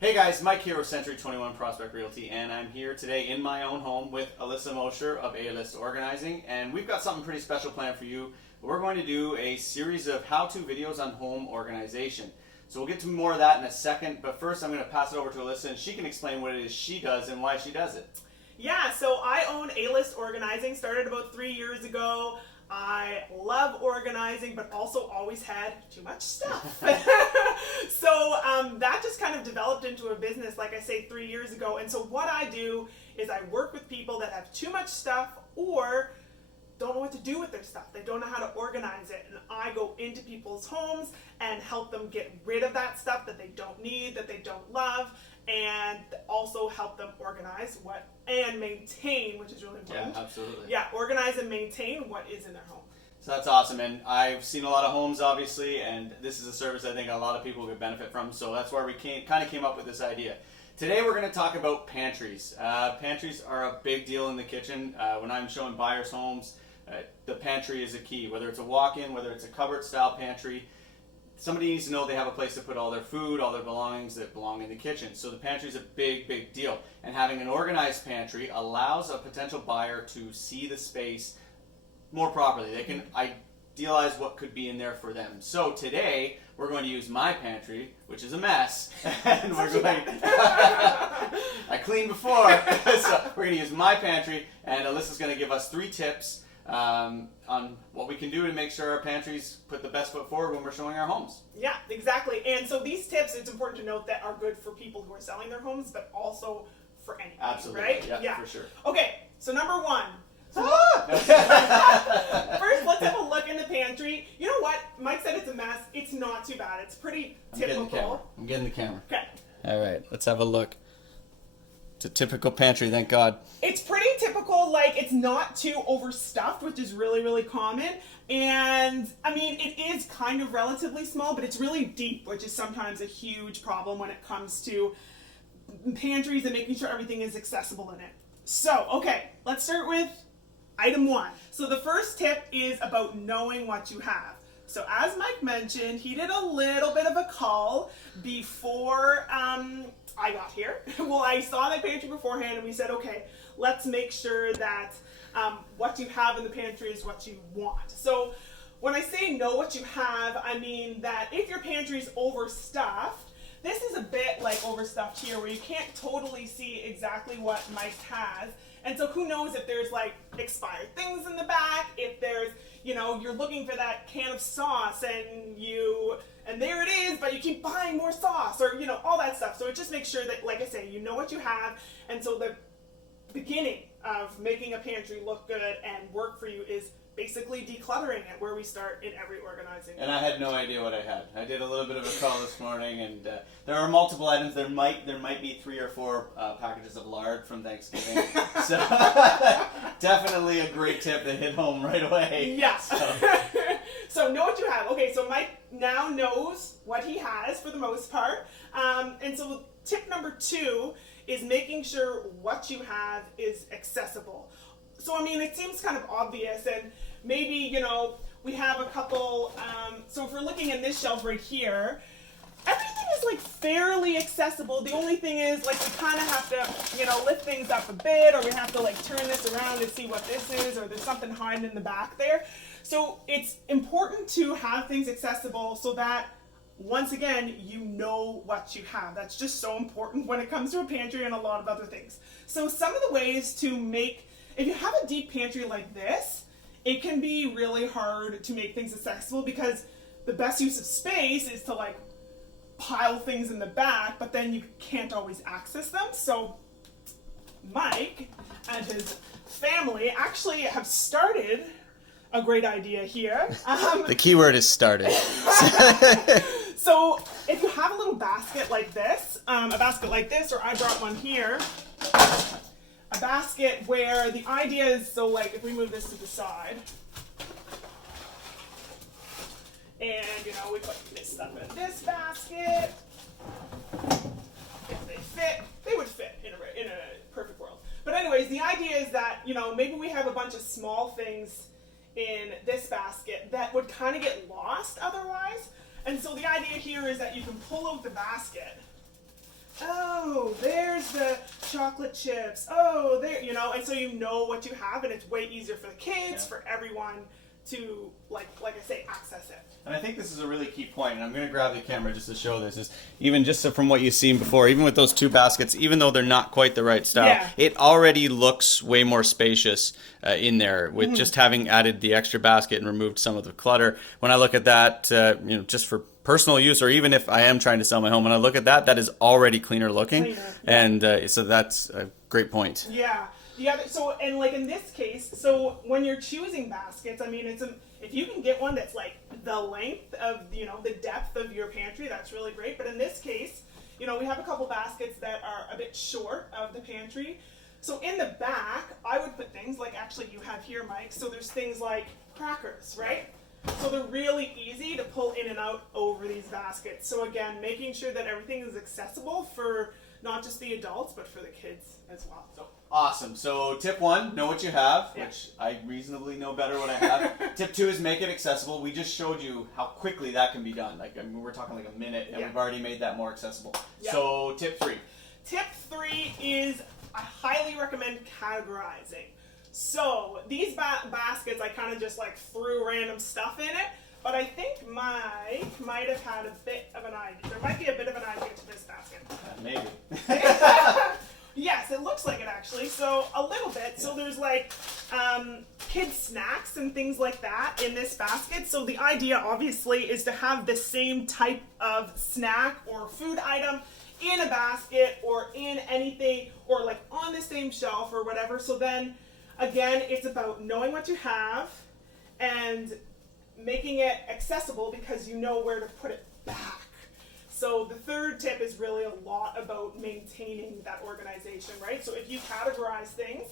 Hey guys, Mike here with Century 21 Prospect Realty, and I'm here today in my own home with Alyssa Mosher of A-List Organizing, and we've got something pretty special planned for you. We're going to do a series of how-to videos on home organization. So we'll get to more of that in a second, but first I'm going to pass it over to Alyssa, and she can explain what it is she does and why she does it. Yeah, so I own A-List Organizing, started about 3 years ago. I love organizing, but also always had too much stuff. So that just kind of developed into a business, like I say, 3 years ago. And so what I do is I work with people that have too much stuff or don't know what to do with their stuff. They don't know how to organize it. And I go into people's homes and help them get rid of that stuff that they don't need, that they don't love, and also help them organize and maintain, which is really important. Yeah, absolutely. Yeah, organize and maintain what is in their home. So that's awesome, and I've seen a lot of homes, obviously, and this is a service I think a lot of people could benefit from, so that's where we kind of came up with this idea. Today we're going to talk about pantries. Pantries are a big deal in the kitchen. When I'm showing buyers homes, the pantry is a key, whether it's a walk-in, whether it's a cupboard-style pantry. Somebody needs to know they have a place to put all their food, all their belongings that belong in the kitchen. So the pantry is a big, big deal. And having an organized pantry allows a potential buyer to see the space more properly. They can idealize what could be in there for them. So today, we're going to use my pantry, which is a mess. And we're going I cleaned before. So we're going to use my pantry, and Alyssa's going to give us 3 tips on what we can do to make sure our pantries put the best foot forward when we're showing our homes. Yeah, exactly. And so these tips, it's important to note that are good for people who are selling their homes, but also for anything. Absolutely. Right? Yeah, for sure. Okay, so number 1. First, let's have a look in the pantry. You know what? Mike said it's a mess. It's not too bad. It's pretty typical. I'm getting the camera. Okay. All right, let's have a look. It's a typical pantry, thank God. It's pretty typical, like it's not too overstuffed, which is really, really common. And I mean, it is kind of relatively small, but it's really deep, which is sometimes a huge problem when it comes to pantries and making sure everything is accessible in it. So, okay, let's start with item 1. So the first tip is about knowing what you have. So as Mike mentioned, he did a little bit of a call before I got here. Well, I saw the pantry beforehand and we said, okay, let's make sure that what you have in the pantry is what you want. So when I say know what you have, I mean that if your pantry is overstuffed, this is a bit like overstuffed here where you can't totally see exactly what Mike has. And so who knows if there's like expired things in the back, if there's, you know, you're looking for that can of sauce and there it is, but you keep buying more sauce or, you know, all that stuff. So it just makes sure that, like I say, you know what you have. And so the beginning of making a pantry look good and work for you is basically decluttering it, where we start in every organizing. And I had no idea what I had. I did a little bit of a call this morning, and there are multiple items. There might be 3 or 4 packages of lard from Thanksgiving. So definitely a great tip that hit home right away. Yeah. So know what you have. Okay, so Mike now knows what he has for the most part. And so tip number 2 is making sure what you have is accessible. So, I mean, it seems kind of obvious, and maybe, you know, we have a couple, so if we're looking at this shelf right here, everything is, like, fairly accessible. The only thing is, like, we kind of have to, you know, lift things up a bit, or we have to, like, turn this around and see what this is, or there's something hiding in the back there. So it's important to have things accessible so that, once again, you know what you have. That's just so important when it comes to a pantry and a lot of other things. So some of the ways to make, if you have a deep pantry like this, it can be really hard to make things accessible because the best use of space is to like pile things in the back, but then you can't always access them. So Mike and his family actually have started a great idea here. The key word is started. So if you have a little basket like this, or I brought one here, a basket where the idea is, so like if we move this to the side, and you know, we put this stuff in this basket, if they fit, they would fit in a perfect world. But anyways, the idea is that, you know, maybe we have a bunch of small things in this basket that would kind of get lost otherwise. And so the idea here is that you can pull out the basket chocolate chips. Oh, there, you know, and so you know what you have, and it's way easier for the kids, for everyone to, like I say, access it. And I think this is a really key point, and I'm going to grab the camera just to show this, is even just from what you've seen before, even with those 2 baskets, even though they're not quite the right style, it already looks way more spacious in there with just having added the extra basket and removed some of the clutter. When I look at that, you know, just for personal use, or even if I am trying to sell my home, when I look at that, that is already cleaner looking. And so that's a great point. Yeah. The other, so, and like in this case, so when you're choosing baskets, I mean, if you can get one that's like the length of, you know, the depth of your pantry, that's really great. But in this case, you know, we have a couple baskets that are a bit short of the pantry. So in the back, I would put things like, actually you have here, Mike, so there's things like crackers, right? So they're really easy to pull in and out over these baskets. So again, making sure that everything is accessible for not just the adults, but for the kids as well. So awesome. So tip 1, know what you have, which I reasonably know better what I have. Tip 2 is make it accessible. We just showed you how quickly that can be done. Like, I mean, we're talking like a minute, and we've already made that more accessible. So tip 3. Tip 3 is I highly recommend categorizing. So these baskets, I kind of just like threw random stuff in it, but I think Mike might have had a bit of an idea. There might be a bit of an idea to this basket. Maybe. Yes, it looks like it actually. So a little bit. So there's like kids snacks and things like that in this basket. So the idea obviously is to have the same type of snack or food item in a basket or in anything, or like on the same shelf or whatever. So then again, it's about knowing what you have and making it accessible because you know where to put it back. So the third tip is really a lot about maintaining that organization, right? So if you categorize things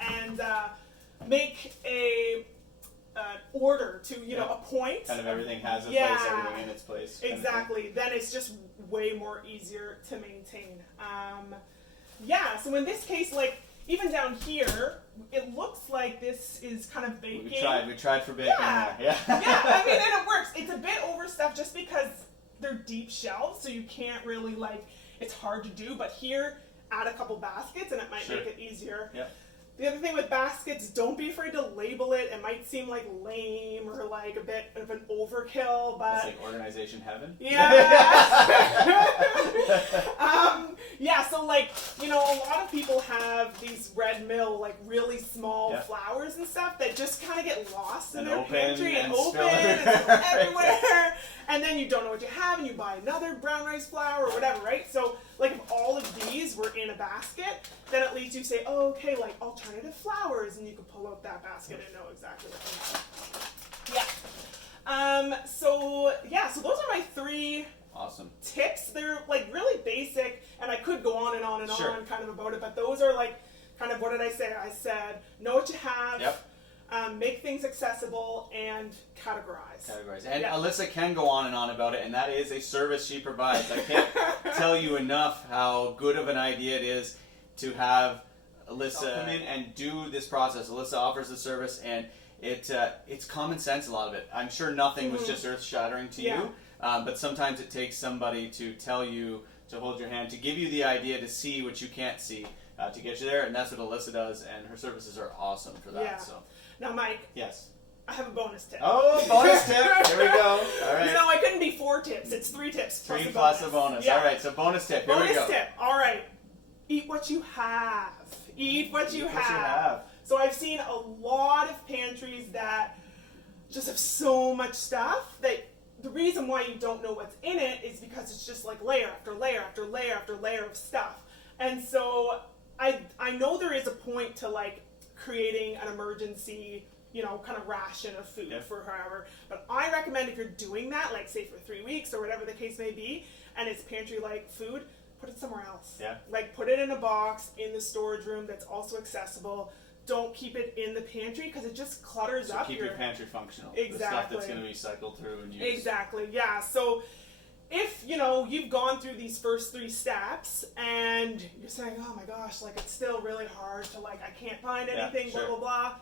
and make a order to, you know, a point. Kind of everything has its place, everything in its place. Exactly. Then it's just way more easier to maintain. So in this case, like, even down here, it looks like this is kind of baking. We tried for baking. Yeah, I mean, and it works. It's a bit overstuffed just because they're deep shelves, so you can't really, like, it's hard to do, but here, add a couple baskets and it might make it easier. The other thing with baskets, don't be afraid to label it. It might seem like lame or like a bit of an overkill, but it's like organization heaven. So like, you know, a lot of people have these Red Mill, like really small flowers and stuff that just kind of get lost in their pantry and open and everywhere. And then you don't know what you have and you buy another brown rice flour or whatever, right? So like if all of these were in a basket, then at least you say, oh, okay, like alternative flowers, and you can pull out that basket and know exactly what you have. So those are my 3 tips. They're like really basic, and I could go on and on and on kind of about it, but those are like kind of, what did I say? I said, know what you have. Make things accessible and categorize. And Alyssa can go on and on about it, and that is a service she provides. I can't tell you enough how good of an idea it is to have Alyssa come in and do this process. Alyssa offers the service, and it's common sense, a lot of it. I'm sure nothing was just earth-shattering to you, but sometimes it takes somebody to tell you, to hold your hand, to give you the idea, to see what you can't see, to get you there, and that's what Alyssa does, and her services are awesome for that. So. Now, Mike. Yes. I have a bonus tip. Oh, bonus tip. Here we go. All right. You know, I couldn't be 4 tips. It's 3 tips plus 3 a bonus. plus a bonus. All right, so bonus tip. Here we go. Bonus tip. All right. Eat what you have. Eat what you have. So I've seen a lot of pantries that just have so much stuff that the reason why you don't know what's in it is because it's just like layer after layer after layer after layer of stuff. And so I know there is a point to like creating an emergency, you know, kind of ration of food for however. But I recommend if you're doing that, like say for 3 weeks or whatever the case may be, and it's pantry-like food, put it somewhere else. Like put it in a box in the storage room that's also accessible. Don't keep it in the pantry because it just clutters up. Keep your pantry functional. Exactly. The stuff that's going to be cycled through and used. Exactly. Yeah. So if, you know, you've gone through these first 3 steps and you're saying, oh my gosh, like it's still really hard to like, I can't find anything, blah, blah, blah.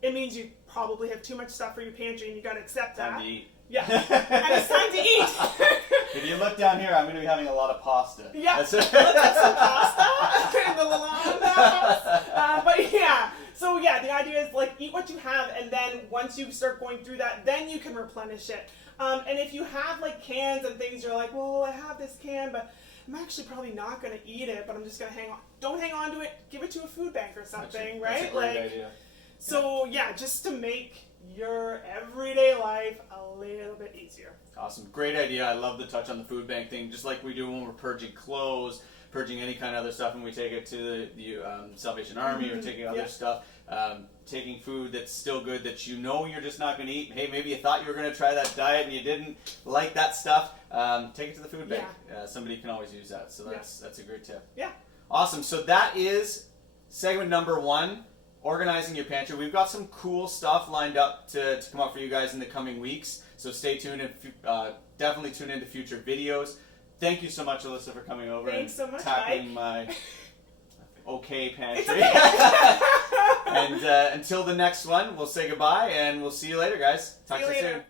It means you probably have too much stuff for your pantry and you got to accept that. Time to eat. Yeah. And it's time to eat. If you look down here, I'm going to be having a lot of pasta. Yeah. Let's have some pasta in the lalage. But yeah, so yeah, the idea is like eat what you have, and then once you start going through that, then you can replenish it. And if you have like cans and things, you're like, well, I have this can, but I'm actually probably not going to eat it, but I'm just going to hang on. Don't hang on to it. Give it to a food bank or something, right? That's a great idea. So yeah, just to make your everyday life a little bit easier. Awesome. Great idea. I love the touch on the food bank thing, just like we do when we're purging clothes, purging any kind of other stuff, and we take it to the Salvation Army or taking other stuff. Taking food that's still good that you know you're just not going to eat. Hey, maybe you thought you were going to try that diet and you didn't like that stuff. Take it to the food bank. Somebody can always use that. So that's a great tip. Yeah. Awesome. So that is segment number 1, organizing your pantry. We've got some cool stuff lined up to come up for you guys in the coming weeks. So stay tuned and definitely tune into future videos. Thank you so much, Alyssa, for coming over Thanks so much, tackling Mike. my okay pantry. Okay. And until the next one, we'll say goodbye and we'll see you later, guys. Talk to you soon.